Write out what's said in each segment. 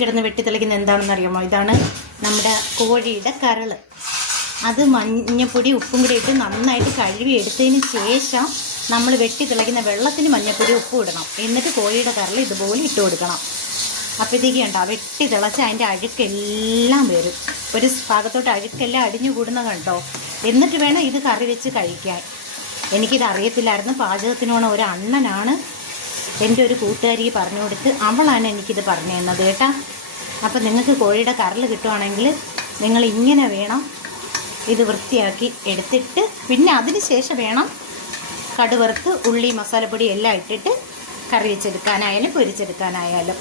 കിടന്ന് വെട്ടിത്തെളിക്കുന്ന എന്താണെന്ന് അറിയാമോ ഇതാണ് നമ്മുടെ കോഴിയുടെ കരൾ. അത് മഞ്ഞപ്പൊടി ഉപ്പും കൂടി ഇട്ട് നന്നായിട്ട് കഴുകി എടുത്തതിന് ശേഷം നമ്മൾ വെട്ടി തിളയ്ക്കുന്ന വെള്ളത്തിന് മഞ്ഞപ്പൊടി ഉപ്പും ഇടണം. എന്നിട്ട് കോഴിയുടെ കരൾ ഇതുപോലെ ഇട്ട് കൊടുക്കണം. അപ്പോഴത്തേക്ക് കണ്ടോ? വെട്ടി തിളച്ച് അതിന്റെ അഴുക്കെല്ലാം വരും. ഒരു ഭാഗത്തോട്ട് അഴുക്കെല്ലാം അടിഞ്ഞു കൂടുന്ന കണ്ടോ? എന്നിട്ട് വേണം ഇത് കറി വെച്ച് കഴിക്കാൻ. എനിക്കിത് അറിയത്തില്ലായിരുന്നു. പാചകത്തിനോണം ഒരു അണ്ണനാണ് എന്റെ ഒരു കൂട്ടുകാരി പറഞ്ഞു കൊടുത്ത് അവളാണ് എനിക്കിത് പറഞ്ഞു തന്നത് കേട്ടോ. അപ്പം നിങ്ങൾക്ക് കോഴിയുടെ കരൾ കിട്ടുവാണെങ്കിൽ നിങ്ങൾ ഇങ്ങനെ വേണം ഇത് വൃത്തിയാക്കി എടുത്തിട്ട് പിന്നെ അതിന് ശേഷം വേണം കടുവറുത്ത് ഉള്ളി മസാലപ്പൊടി എല്ലാം ഇട്ടിട്ട് കറി വെച്ചെടുക്കാനായാലും പൊരിച്ചെടുക്കാനായാലും.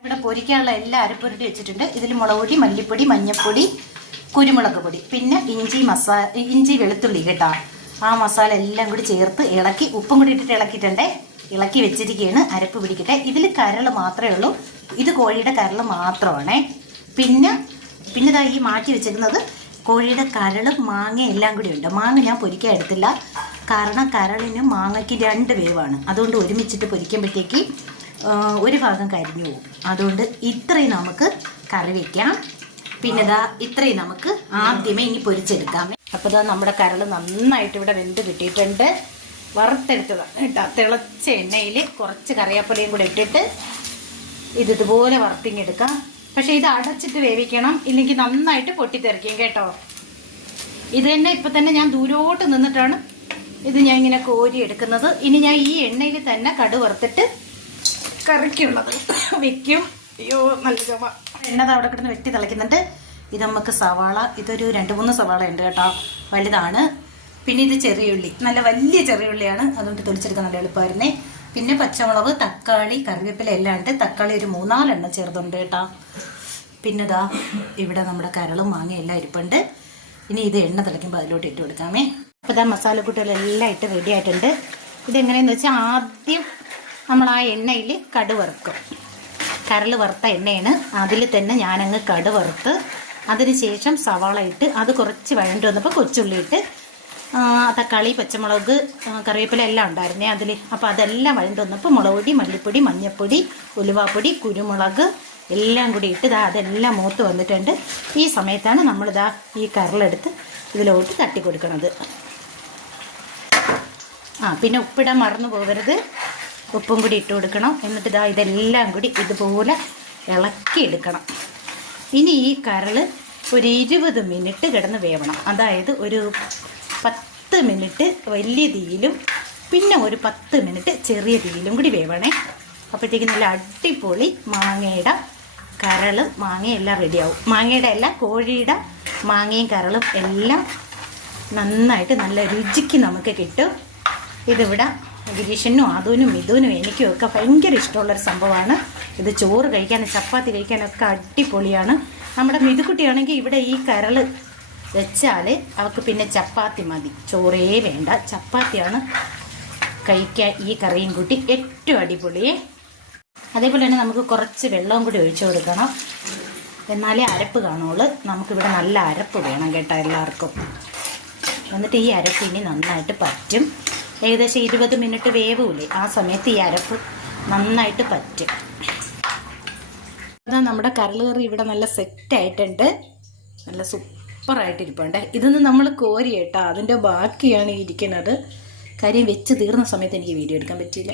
ഇവിടെ പൊരിക്കാനുള്ള എല്ലാ അരപ്പൊരുടി വെച്ചിട്ടുണ്ട്. ഇതിൽ മുളക് പൊടി മല്ലിപ്പൊടി മഞ്ഞൾപ്പൊടി കുരുമുളക് പൊടി പിന്നെ ഇഞ്ചി മസാല ഇഞ്ചി വെളുത്തുള്ളി കേട്ടോ. ആ മസാല എല്ലാം കൂടി ചേർത്ത് ഇളക്കി ഉപ്പും കൂടി ഇട്ടിട്ട് ഇളക്കിയിട്ടുണ്ടേ. ഇളക്കി വെച്ചിരിക്കുകയാണ്. അരപ്പ് പിടിക്കട്ടെ. ഇതിൽ കരൾ മാത്രമേ ഉള്ളൂ. ഇത് കോഴിയുടെ കരൾ മാത്രമാണേ. പിന്നെ പിന്നെ ഈ മാറ്റി വെച്ചിരിക്കുന്നത് കോഴിയുടെ കരളും മാങ്ങ എല്ലാം കൂടി ഉണ്ട്. മാങ്ങ ഞാൻ പൊരിക്കാൻ എടുത്തില്ല. കാരണം കരളിനും മാങ്ങയ്ക്ക് രണ്ട് വേവാണ്. അതുകൊണ്ട് ഒരുമിച്ചിട്ട് പൊരിക്കുമ്പോഴത്തേക്ക് ഒരു ഭാഗം കരിഞ്ഞു പോകും. അതുകൊണ്ട് ഇത്രയും നമുക്ക് കറി വയ്ക്കാം പിന്നെ ഇതാ ഇത്രയും നമുക്ക് ആദ്യമേ ഇനി പൊരിച്ചെടുക്കാം. അപ്പോൾ ദാ നമ്മുടെ കരൾ നന്നായിട്ട് ഇവിടെ വെന്ത് കിട്ടിയിട്ടുണ്ട്. വറുത്തെടുത്തതാണ് കേട്ടോ. തിളച്ച എണ്ണയിൽ കുറച്ച് കറിവേപ്പിലയും കൂടെ ഇട്ടിട്ട് ഇത് ഇതുപോലെ വറുത്തിങ്ങെടുക്കാം. പക്ഷേ ഇത് അടച്ചിട്ട് വേവിക്കണം. ഇല്ലെങ്കിൽ നന്നായിട്ട് പൊട്ടിത്തെറിക്കും കേട്ടോ. ഇത് തന്നെ ഇപ്പം തന്നെ ഞാൻ ദൂരോട്ട് നിന്നിട്ടാണ് ഇത് ഞാൻ ഇങ്ങനെ കോരി എടുക്കുന്നത് ഇനി ഞാൻ ഈ എണ്ണയിൽ തന്നെ കടു വറുത്തിട്ട് കറിക്കുള്ളത് വെക്കും. അയ്യോ നല്ല ചുമ എണ്ണ അവിടെ കിടന്ന് വെട്ടി തിളയ്ക്കുന്നുണ്ട്. ഇത് നമുക്ക് സവാള ഇതൊരു രണ്ട് മൂന്ന് സവാള ഉണ്ട് കേട്ടോ. വലുതാണ്. പിന്നെ ഇത് ചെറിയുള്ളി നല്ല വലിയ ചെറിയുള്ളിയാണ് അതുകൊണ്ട് തൊളിച്ചെടുക്കാൻ നല്ല എളുപ്പമായിരുന്നേ. പിന്നെ പച്ചമുളക് തക്കാളി കറിവേപ്പില എല്ലാം ഉണ്ട് തക്കാളി ഒരു മൂന്നാലെണ്ണം ചെറുതുണ്ട് കേട്ടോ. പിന്നെ ഇതാ ഇവിടെ നമ്മുടെ കരളും മാങ്ങ എല്ലാം ഇരിപ്പുണ്ട്. ഇനി ഇത് എണ്ണ തിളയ്ക്കുമ്പോൾ അതിലോട്ട് ഇട്ട് കൊടുക്കാമേ. അപ്പോൾ ഇതാ മസാലക്കൂട്ടുകളെല്ലാം ഇട്ട് റെഡി ആയിട്ടുണ്ട്. ഇതെങ്ങനെയെന്ന് വെച്ചാൽ ആദ്യം നമ്മൾ ആ എണ്ണയിൽ കടു വറുക്കും. കരൾ വറുത്ത എണ്ണയാണ്. അതിൽ തന്നെ ഞാനങ്ങ് കടു വറുത്ത് അതിന് ശേഷം സവാള ഇട്ട് അത് കുറച്ച് വഴണ്ട് വന്നപ്പോൾ കൊച്ചുള്ളി ഇട്ട് തക്കാളി പച്ചമുളക് കറിവേപ്പില എല്ലാം ഉണ്ടായിരുന്നേ അതിൽ അപ്പോൾ അതെല്ലാം വഴണ്ട് വന്നപ്പോൾ മുളക് പൊടി മല്ലിപ്പൊടി മഞ്ഞൾപ്പൊടി ഉലുവാപ്പൊടി കുരുമുളക് എല്ലാം കൂടി ഇട്ട് ഇതാ അതെല്ലാം മൂത്ത് വന്നിട്ടുണ്ട്. ഈ സമയത്താണ് നമ്മളിതാ ഈ കരളെടുത്ത് ഇതിലോട്ട് തട്ടി കൊടുക്കുന്നത് ആ പിന്നെ ഉപ്പിടാൻ മറന്നു പോകരുത്. ഉപ്പും കൂടി ഇട്ട് കൊടുക്കണം. എന്നിട്ട് ഇതാ ഇതെല്ലാം കൂടി ഇതുപോലെ ഇളക്കിയെടുക്കണം ഇനി ഈ കരൾ ഒരു ഇരുപത് മിനിറ്റ് കിടന്ന് വേവണം. അതായത് ഒരു പത്ത് മിനിറ്റ് വലിയ തീയിലും പിന്നെ ഒരു പത്ത് മിനിറ്റ് ചെറിയ തീയിലും കൂടി വേവണേ. അപ്പോഴത്തേക്ക് നല്ല അടിപൊളി മാങ്ങയുടെ കരളും മാങ്ങയും എല്ലാം റെഡിയാവും മാങ്ങയുടെ അല്ല കോഴിയുടെ മാങ്ങയും കരളും എല്ലാം നന്നായിട്ട് നല്ല രുചിക്ക് നമുക്ക് കിട്ടും. ഇതിവിടെ ഗിരീഷനും ആദൂനും മിഥുനും എനിക്കും ഒക്കെ ഭയങ്കര ഇഷ്ടമുള്ളൊരു സംഭവമാണ്. ഇത് ചോറ് കഴിക്കാനും ചപ്പാത്തി കഴിക്കാനൊക്കെ അടിപൊളിയാണ്. നമ്മുടെ മിതുക്കുട്ടിയാണെങ്കിൽ ഇവിടെ ഈ കരൾ വെച്ചാൽ അവൾക്ക് പിന്നെ ചപ്പാത്തി മതി. ചോറേ വേണ്ട. ചപ്പാത്തിയാണ് കഴിക്കാൻ ഈ കറിയും കൂട്ടി ഏറ്റവും അടിപൊളി. അതേപോലെ തന്നെ നമുക്ക് കുറച്ച് വെള്ളവും കൂടി ഒഴിച്ചു കൊടുക്കണം. എന്നാലേ അരപ്പ് കാണുള്ളൂ. നമുക്കിവിടെ നല്ല അരപ്പ് വേണം കേട്ടോ എല്ലാവർക്കും. എന്നിട്ട് ഈ അരപ്പ് ഇനി നന്നായിട്ട് പറ്റും. ഏകദേശം ഇരുപത് മിനിറ്റ് വേവൂലേ? ആ സമയത്ത് ഈ അരപ്പ് നന്നായിട്ട് പറ്റും. ഇതാ നമ്മുടെ കരൾ കറി ഇവിടെ നല്ല സെറ്റായിട്ടുണ്ട് നല്ല നല്ല സൂപ്പറായിട്ട് ഇരിപ്പുണ്ട് ഇതൊന്ന് നമ്മൾ കോരി കേട്ടോ അതിന്റെ ബാക്കിയാണ് ഇരിക്കുന്നത്. കാര്യം വെച്ച് തീർന്ന സമയത്ത് എനിക്ക് വീഡിയോ എടുക്കാൻ പറ്റിയില്ല.